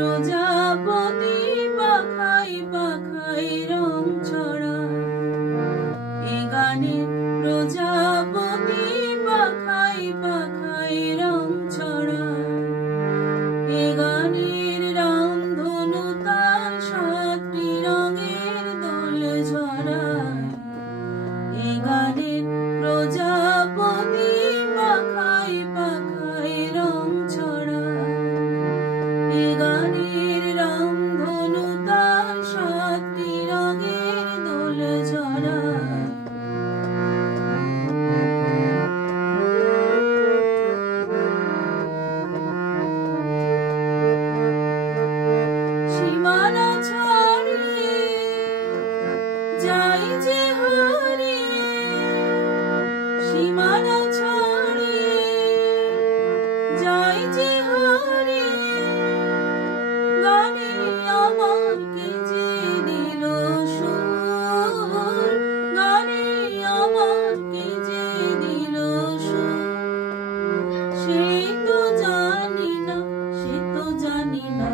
প্রজাপতি পাখায় পাখায় রং ছড়ায় এ গানে প্রজাপতি পাখায় পাখায় রং ছড়ায় এ গানের রামধনু তার সাতটি রঙের দোল ঝরায় এ গানের প্রজাপতি পাখায় পাখায় রং ছড়ায় এ গানের রামধনু তার সাতটি রঙের দোল ঝরায় সীমানা ছাড়িয়ে যাই যে হারিয়ে সীমানা ছাড়িয়ে যাই যে হারিয়ে গানে আমার কি যে দিল সুর গানে আমার কি যে দিল সুর সে তো জানি না সে তো জানি না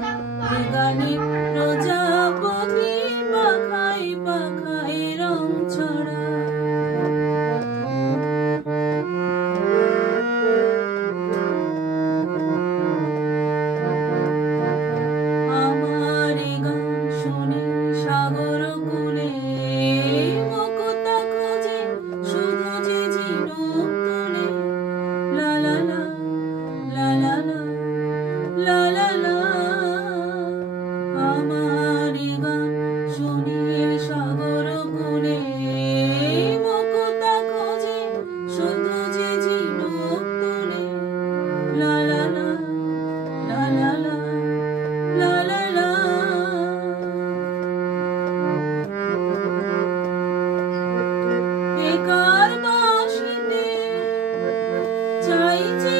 এ গানে প্রজাপতি পাখায় পাখায় রং ছড়ায় আমার এ গান শুনে সাগর কূলে মুক্তা খোঁজে শুধু যে ঝিনুক তুলে লা লা লা লা লা লা লা লা আমার এ গান শুনে সাগর কূলে মুক্তা খোঁজে শুধু যে ঝিনুক তুলে লা লা লা লা লা লা লা লা লা বেকার বাঁশিতে চাই যে